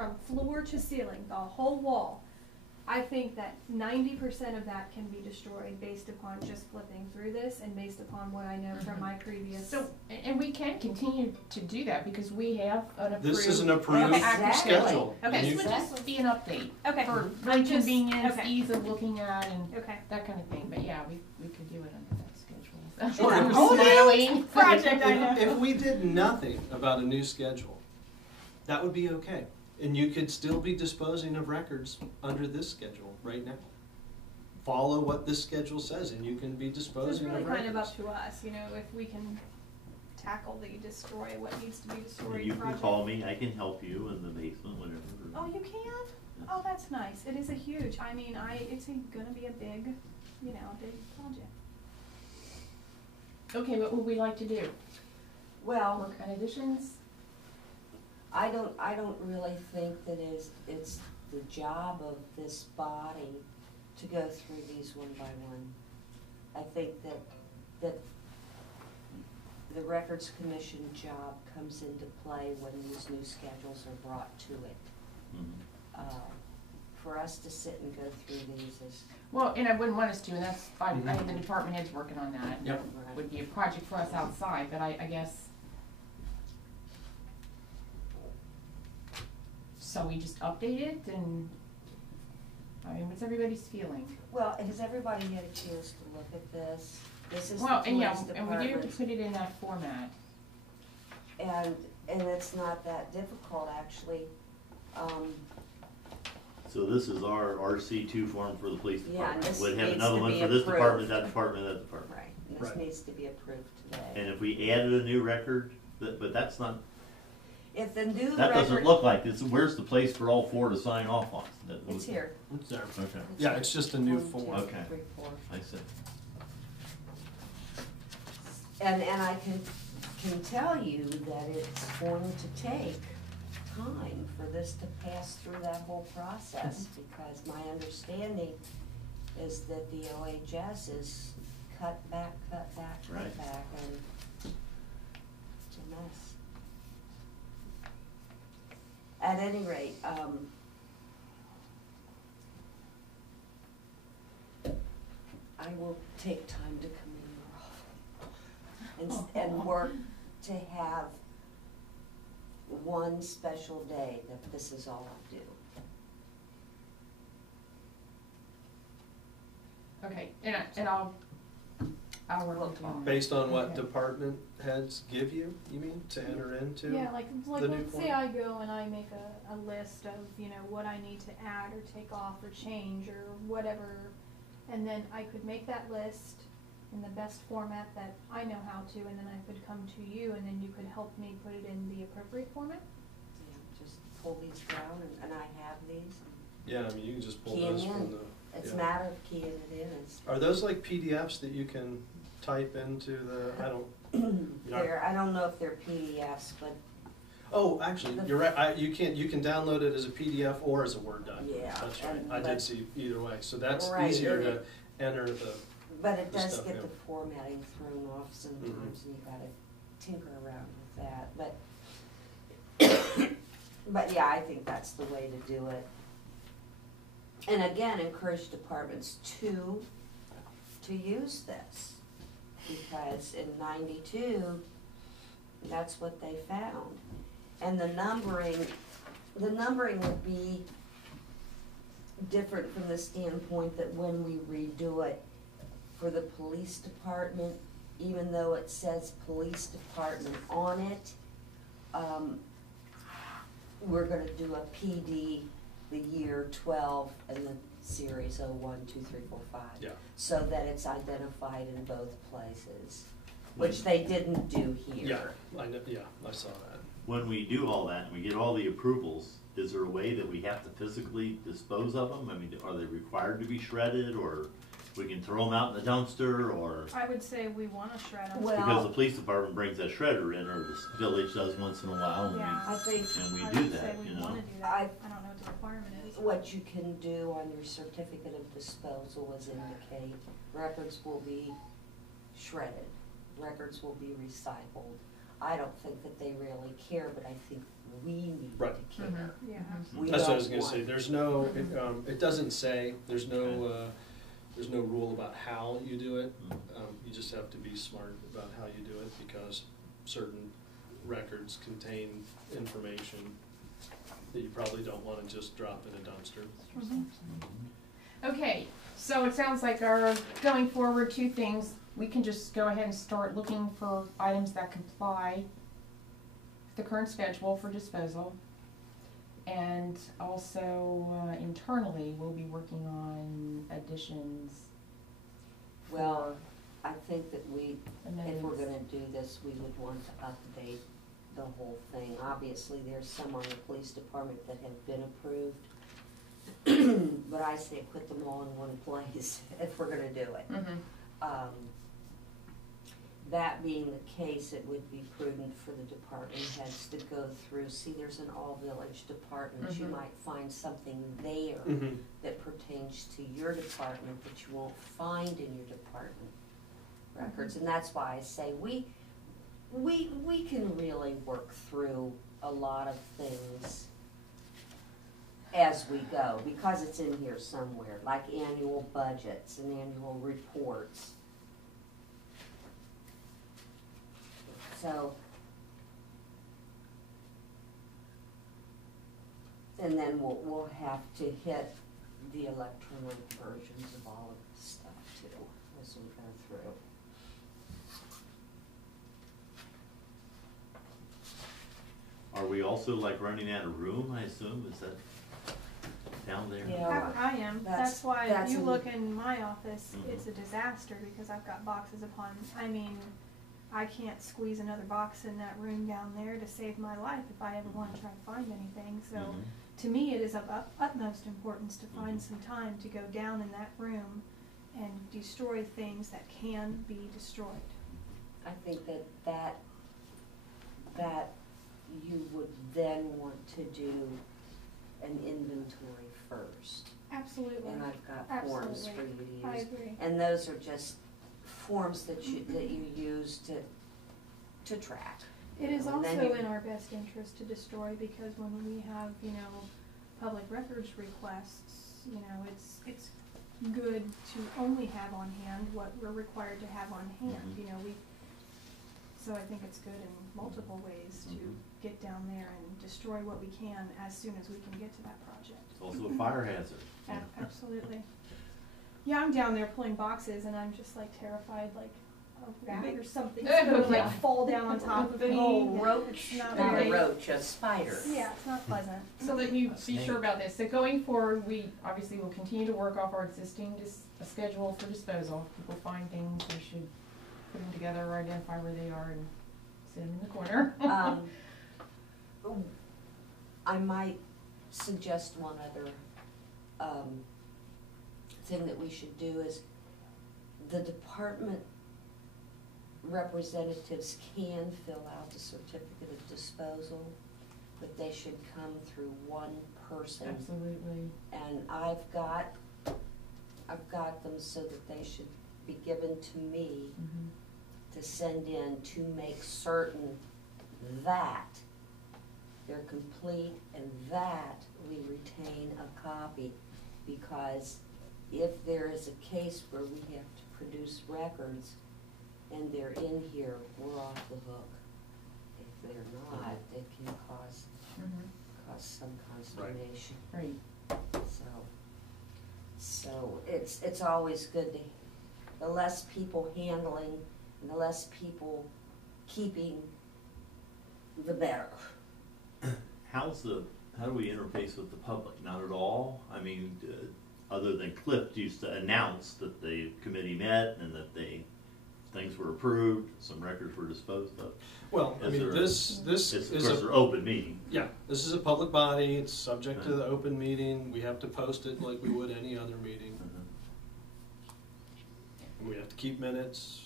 from floor to ceiling, the whole wall, I think that 90% of that can be destroyed based upon just flipping through this and based upon what I know from my previous. So, and we can continue to do that because we have an approved. This is an approved schedule. Okay. This would just be an update. Okay. For convenience, okay. ease of looking at, and okay. that kind of thing. But yeah, we could do it under that schedule. Sure. I'm smiling. Project, I know. If we did nothing about a new schedule, that would be okay. And you could still be disposing of records under this schedule right now. Follow what this schedule says and you can be disposing of records. So it's really kind of up to us, you know, if we can tackle the destroy what needs to be destroyed You project. can call me, I can help you in the basement, whatever. Oh, you can? Yes. Oh, that's nice. It is a huge, I mean, it's gonna be a big, you know, a big project. Okay, what would we like to do? Well, What kind of additions? I don't really think that it's the job of this body to go through these one by one. I think that the Records Commission job comes into play when these new schedules are brought to it. Mm-hmm. For us to sit and go through these is. Well, and I wouldn't want us to, and that's, I have the department heads working on that. Yep. That would be a project for us outside, but I guess. So we just update it, and, I mean, what's everybody's feeling? Well, has everybody had a chance to look at this? This is Well, the and yeah, police and we do have to department's- put it in that format. And it's not that difficult, actually. So this is our RC2 form for the police Yeah, department. and this We'd have needs another to one be for this approved. department, that department, that department. Right, and this Right. needs to be approved today. And if we added a new record, but that's not, If the new that doesn't record, look like this. Where's the place for all four to sign off on? it's here. It's there. Okay, Yeah, it's just a new 1, 2, form. Okay. 3, 4. I see. And I can tell you that it's going to take time for this to pass through that whole process, because my understanding is that the OHS is cut back, Right. and it's a mess. At any rate, I will take time to come in more often and work to have one special day that this is all I do. Okay, and I'll work with you on that. Based on what Okay. department heads give you, you mean, to enter into? Yeah, like the new let's say form? I go and I make a list of, you know, what I need to add or take off or change or whatever, and then I could make that list in the best format that I know how to, and then I could come to you and then you could help me put it in the appropriate format? Yeah, just pull these down and I have these. Yeah, I mean, you can just pull Key those in. from the. It's a yeah. matter of keying it in. Are those like PDFs that you can type into the, I don't. I don't know if they're PDFs, but Oh, actually, you're right, you can download it as a PDF or as a Word document. Yeah, That's right, and I did but- see either way, so that's Right, easier and to enter the, but it the does stuff, get yeah. the formatting thrown off sometimes, and you gotta tinker around with that, but yeah, I think that's the way to do it. And again, encourage departments to use this, because in '92, that's what they found. And the numbering would be different from the standpoint that when we redo it for the police department, even though it says police department on it, we're gonna do a PD, the year 12 and the series 01, 2, 3, 4, 5. yeah. So that it's identified in both places, which they didn't do here. Yeah, I know, yeah, I saw that. When we do all that and we get all the approvals, is there a way that we have to physically dispose of them? I mean, are they required to be shredded, or we can throw them out in the dumpster, or? I would say we wanna shred them. Well- Because the police department brings that shredder in, or the village does once in a while, and Yeah. I think we I do would say that, we you know? wanna do that. I- I don't know what the requirement is. what you can do on your certificate of disposal is indicate records will be shredded, records will be recycled. I don't think that they really care, but I think we need Right. to care. Yeah, Mhm. We That's what I was don't gonna say, want- there's no, it doesn't say, there's no rule about how you do it. You just have to be smart about how you do it, because certain records contain information that you probably don't wanna just drop in a dumpster. Okay, so it sounds like our, going forward, two things. We can just go ahead and start looking for items that comply with the current schedule for disposal. And also, internally, we'll be working on additions. Well, I think that if we're amendments. gonna do this, we would want to update the whole thing. Obviously, there's some on the police department that have been approved. But I say put them all in one place if we're gonna do it. That being the case, it would be prudent for the department heads to go through, see, there's an all-village department, you Mhm. might find something there Mm-hmm. that pertains to your department that you won't find in your department records, and that's why I say we can really work through a lot of things as we go, because it's in here somewhere, like annual budgets and annual reports. So, and then we'll have to hit the electronic versions of all of this stuff too, as we go through. Are we also like running out of room, I assume, is that down there? Yeah. I am, That's- that's why that's if you an- look in my office, Mhm. it's a disaster, because I've got boxes upon, I mean, I can't squeeze another box in that room down there to save my life if I ever wanna try to find anything, so Mhm. to me, it is of utmost importance to find Mhm. some time to go down in that room and destroy things that can be destroyed. I think that you would then want to do an inventory first. Absolutely, And I've got forms for you to use. I agree. And those are just forms that you use to track. It is And then also you- in our best interest to destroy, because when we have, public records requests, it's good to only have on hand what we're required to have on hand, Mhm. So I think it's good in multiple ways to Mhm. get down there and destroy what we can as soon as we can get to that project. It's also a fire hazard. Absolutely. Yeah, I'm down there pulling boxes and I'm just like terrified, like a rat or something's gonna Yeah. like fall down on top of me. Oh, roach, It's not not a very- roach, a spider. Yeah, it's not pleasant. So that you be sure about this. So going forward, we obviously will continue to work off our existing schedule for disposal. If people find things, we should put them together or identify where they are and sit them in the corner. I might suggest one other thing that we should do is the department representatives can fill out the certificate of disposal, but they should come through one person. Absolutely. And I've got them so that they should be given to me to send in to make certain that they're complete and that we retain a copy, because if there is a case where we have to produce records and they're in here, we're off the hook. If they're not, it can cause some consternation. Right. So it's always good to, the less people handling and the less people keeping, the better. How do we interface with the public? Not at all? I mean, other than Cliff used to announce that the committee met and that things were approved, some records were disposed of. Well, I Is mean, there this It's, of is course, a, an open meeting. yeah, this is a public body, it's subject to the open meeting, we have to post it like we would any other meeting. And we have to keep minutes,